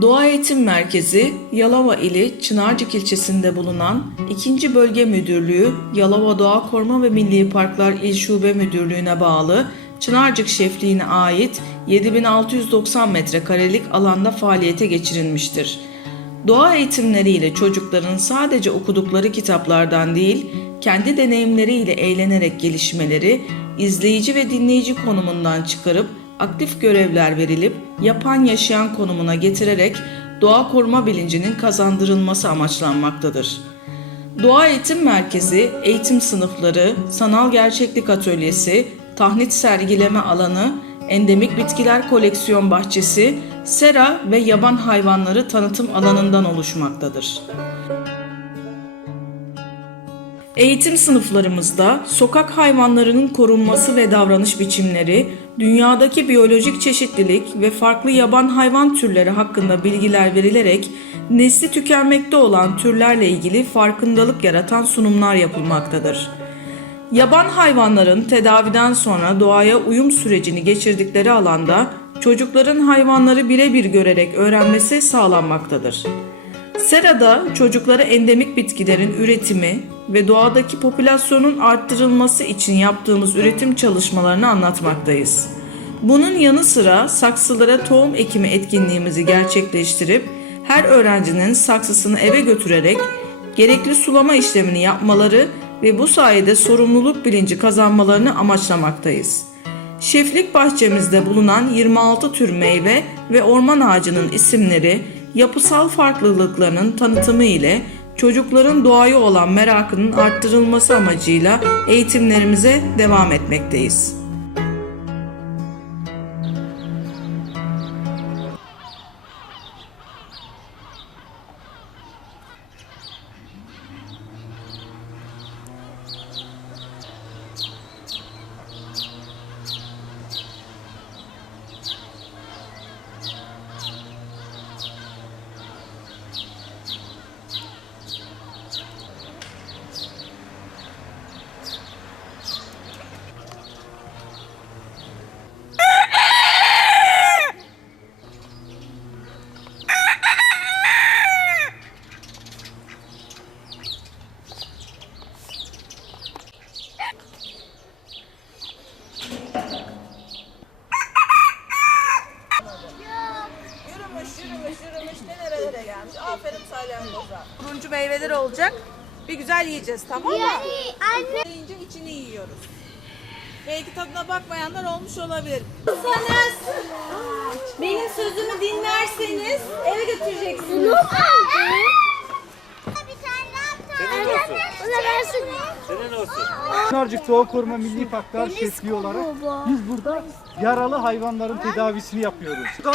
Doğa Eğitim Merkezi, Yalova ili Çınarcık ilçesinde bulunan 2. Bölge Müdürlüğü, Yalova Doğa Koruma ve Milli Parklar İl Şube Müdürlüğü'ne bağlı Çınarcık Şefliği'ne ait 7690 metrekarelik alanda faaliyete geçirilmiştir. Doğa eğitimleriyle çocukların sadece okudukları kitaplardan değil, kendi deneyimleriyle eğlenerek gelişmeleri, izleyici ve dinleyici konumundan çıkarıp aktif görevler verilip yapan yaşayan konumuna getirerek doğa koruma bilincinin kazandırılması amaçlanmaktadır. Doğa Eğitim Merkezi, eğitim sınıfları, sanal gerçeklik atölyesi, tahnit sergileme alanı, endemik bitkiler koleksiyon bahçesi, sera ve yaban hayvanları tanıtım alanından oluşmaktadır. Eğitim sınıflarımızda sokak hayvanlarının korunması ve davranış biçimleri, dünyadaki biyolojik çeşitlilik ve farklı yaban hayvan türleri hakkında bilgiler verilerek nesli tükenmekte olan türlerle ilgili farkındalık yaratan sunumlar yapılmaktadır. Yaban hayvanların tedaviden sonra doğaya uyum sürecini geçirdikleri alanda çocukların hayvanları birebir görerek öğrenmesi sağlanmaktadır. Serada çocuklara endemik bitkilerin üretimi ve doğadaki popülasyonun arttırılması için yaptığımız üretim çalışmalarını anlatmaktayız. Bunun yanı sıra saksılara tohum ekimi etkinliğimizi gerçekleştirip her öğrencinin saksısını eve götürerek gerekli sulama işlemini yapmaları ve bu sayede sorumluluk bilinci kazanmalarını amaçlamaktayız. Şeflik bahçemizde bulunan 26 tür meyve ve orman ağacının isimleri yapısal farklılıklarının tanıtımı ile çocukların doğaya olan merakının arttırılması amacıyla eğitimlerimize devam etmekteyiz. Meyveler olacak. Bir güzel yiyeceğiz tamam mı? Anne. Yiyince içini yiyoruz. Belki tadına bakmayanlar olmuş olabilir. Benim sözümü dinlerseniz eve götüreceksiniz. Bir tane daha Ona versin. Çınarcık Doğa Koruma Milli Parklar Şefliği olarak biz burada yaralı hayvanların tedavisini yapıyoruz. Bu da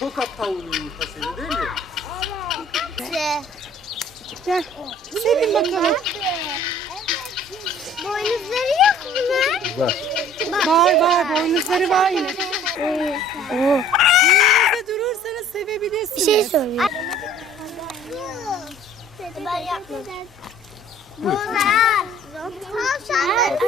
tokat tavuğunun yumurtasıydı değil mi? Gel. Sevin bakalım. Boynuzları yok mu lan? Var var boynuzları var yine. Yerinizde durursanız sevebilirsiniz. Bir şey soruyor. Ben yapmadım. Bunlar. Tavşanları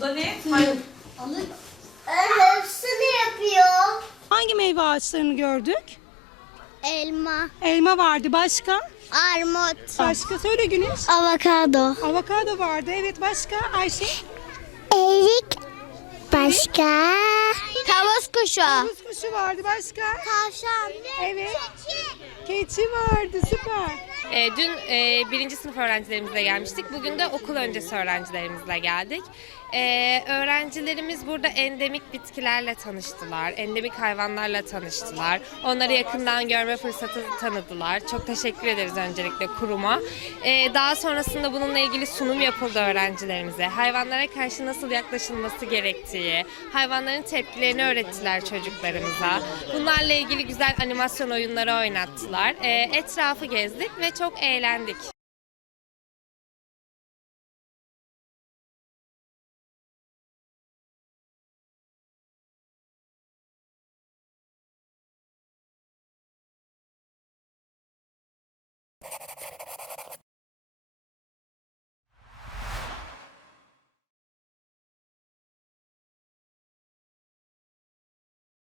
Bu da ne? Hepsini yapıyor. Hangi meyve ağaçlarını gördük? Elma, Elma vardı başka? armut, Başka söyle Güneş. avokado, Avokado vardı evet başka Ayşe. erik, başka tavus kuşu, Kuz kuşu vardı başka. tavşan, Evet. Keçi vardı süper. E, dün e, birinci sınıf öğrencilerimizle gelmiştik. Bugün de okul öncesi öğrencilerimizle geldik. E, öğrencilerimiz burada endemik bitkilerle tanıştılar. Endemik hayvanlarla tanıştılar. Onları yakından görme fırsatı tanıdılar. Çok teşekkür ederiz öncelikle kuruma. E, daha sonrasında bununla ilgili sunum yapıldı öğrencilerimize. Hayvanlara karşı nasıl yaklaşılması gerektiği, hayvanların tepkilerini öğrettiler çocuklarımıza. Bunlarla ilgili güzel animasyon oyunları oynattılar. E, etrafı gezdik ve çok eğlendik.